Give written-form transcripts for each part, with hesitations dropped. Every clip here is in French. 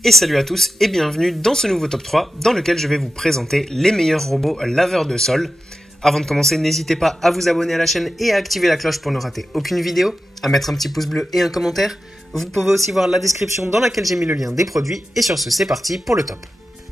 Et salut à tous et bienvenue dans ce nouveau top 3 dans lequel je vais vous présenter les meilleurs robots laveurs de sol. Avant de commencer, n'hésitez pas à vous abonner à la chaîne et à activer la cloche pour ne rater aucune vidéo, à mettre un petit pouce bleu et un commentaire. Vous pouvez aussi voir la description dans laquelle j'ai mis le lien des produits et sur ce c'est parti pour le top.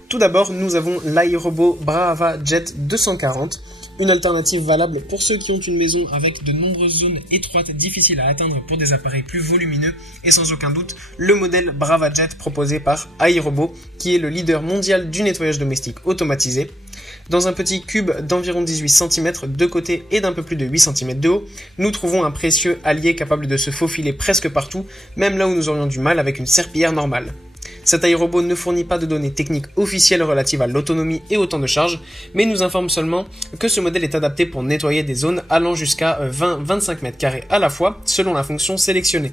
Tout d'abord, nous avons l'iRobot Braava Jet 240, une alternative valable pour ceux qui ont une maison avec de nombreuses zones étroites difficiles à atteindre pour des appareils plus volumineux et sans aucun doute le modèle Braava Jet proposé par iRobot qui est le leader mondial du nettoyage domestique automatisé. Dans un petit cube d'environ 18 cm de côté et d'un peu plus de 8 cm de haut, nous trouvons un précieux allié capable de se faufiler presque partout, même là où nous aurions du mal avec une serpillière normale. Cet iRobot ne fournit pas de données techniques officielles relatives à l'autonomie et au temps de charge, mais nous informe seulement que ce modèle est adapté pour nettoyer des zones allant jusqu'à 20-25 m² à la fois, selon la fonction sélectionnée.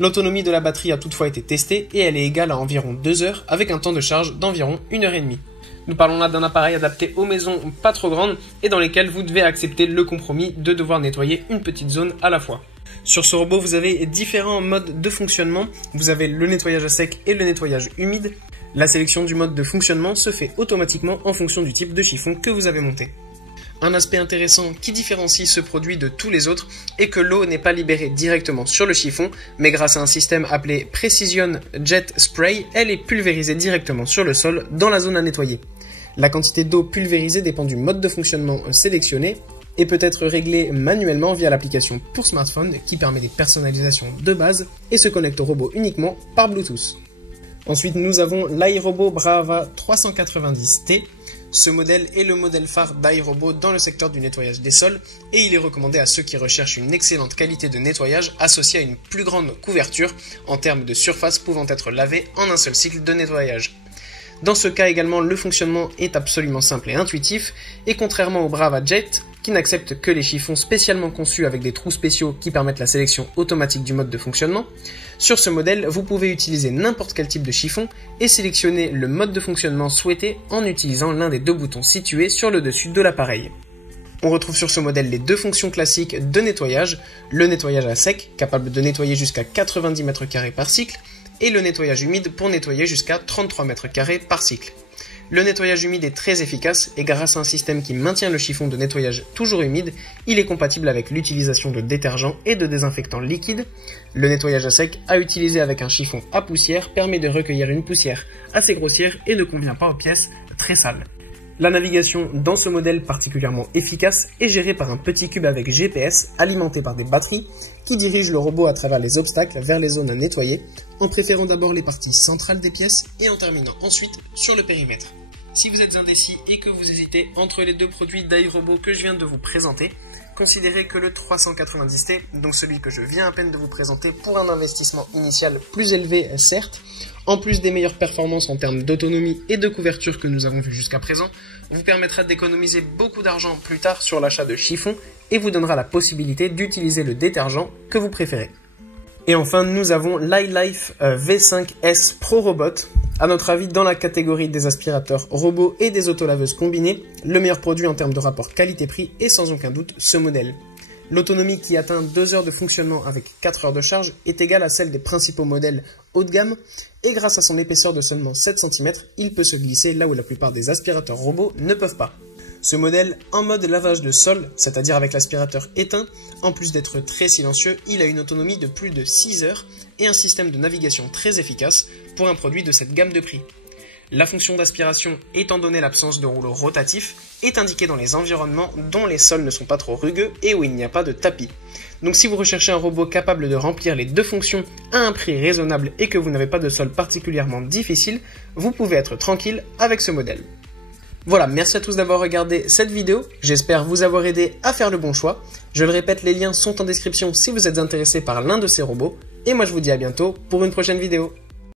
L'autonomie de la batterie a toutefois été testée et elle est égale à environ 2 heures avec un temps de charge d'environ 1h30. Nous parlons là d'un appareil adapté aux maisons pas trop grandes et dans lesquelles vous devez accepter le compromis de devoir nettoyer une petite zone à la fois. Sur ce robot, vous avez différents modes de fonctionnement. Vous avez le nettoyage à sec et le nettoyage humide. La sélection du mode de fonctionnement se fait automatiquement en fonction du type de chiffon que vous avez monté. Un aspect intéressant qui différencie ce produit de tous les autres est que l'eau n'est pas libérée directement sur le chiffon, mais grâce à un système appelé Precision Jet Spray, elle est pulvérisée directement sur le sol dans la zone à nettoyer. La quantité d'eau pulvérisée dépend du mode de fonctionnement sélectionné et peut être réglée manuellement via l'application pour smartphone qui permet des personnalisations de base et se connecte au robot uniquement par Bluetooth. Ensuite, nous avons l'iRobot Braava 390T. Ce modèle est le modèle phare d'iRobot dans le secteur du nettoyage des sols et il est recommandé à ceux qui recherchent une excellente qualité de nettoyage associée à une plus grande couverture en termes de surface pouvant être lavée en un seul cycle de nettoyage. Dans ce cas également, le fonctionnement est absolument simple et intuitif, et contrairement au Braava Jet, qui n'accepte que les chiffons spécialement conçus avec des trous spéciaux qui permettent la sélection automatique du mode de fonctionnement, sur ce modèle, vous pouvez utiliser n'importe quel type de chiffon et sélectionner le mode de fonctionnement souhaité en utilisant l'un des deux boutons situés sur le dessus de l'appareil. On retrouve sur ce modèle les deux fonctions classiques de nettoyage, le nettoyage à sec, capable de nettoyer jusqu'à 90 m² par cycle, et le nettoyage humide pour nettoyer jusqu'à 33 m² par cycle. Le nettoyage humide est très efficace et grâce à un système qui maintient le chiffon de nettoyage toujours humide, il est compatible avec l'utilisation de détergents et de désinfectants liquides. Le nettoyage à sec à utiliser avec un chiffon à poussière permet de recueillir une poussière assez grossière et ne convient pas aux pièces très sales. La navigation dans ce modèle particulièrement efficace est gérée par un petit cube avec GPS alimenté par des batteries qui dirigent le robot à travers les obstacles vers les zones à nettoyer, en préférant d'abord les parties centrales des pièces et en terminant ensuite sur le périmètre. Si vous êtes indécis et que vous hésitez entre les deux produits d'iRobot que je viens de vous présenter, considérez que le 390T, donc celui que je viens à peine de vous présenter pour un investissement initial plus élevé certes, en plus des meilleures performances en termes d'autonomie et de couverture que nous avons vu jusqu'à présent, vous permettra d'économiser beaucoup d'argent plus tard sur l'achat de chiffons et vous donnera la possibilité d'utiliser le détergent que vous préférez. Et enfin, nous avons l'iLife V5S Pro Robot. À notre avis, dans la catégorie des aspirateurs robots et des autolaveuses combinées, le meilleur produit en termes de rapport qualité-prix est sans aucun doute ce modèle. L'autonomie qui atteint 2 heures de fonctionnement avec 4 heures de charge est égale à celle des principaux modèles haut de gamme et grâce à son épaisseur de seulement 7 cm, il peut se glisser là où la plupart des aspirateurs robots ne peuvent pas. Ce modèle, en mode lavage de sol, c'est-à-dire avec l'aspirateur éteint, en plus d'être très silencieux, il a une autonomie de plus de 6 heures et un système de navigation très efficace pour un produit de cette gamme de prix. La fonction d'aspiration, étant donné l'absence de rouleau rotatif, est indiquée dans les environnements dont les sols ne sont pas trop rugueux et où il n'y a pas de tapis. Donc si vous recherchez un robot capable de remplir les deux fonctions à un prix raisonnable et que vous n'avez pas de sol particulièrement difficile, vous pouvez être tranquille avec ce modèle. Voilà, merci à tous d'avoir regardé cette vidéo, j'espère vous avoir aidé à faire le bon choix. Je le répète, les liens sont en description si vous êtes intéressé par l'un de ces robots, et moi je vous dis à bientôt pour une prochaine vidéo.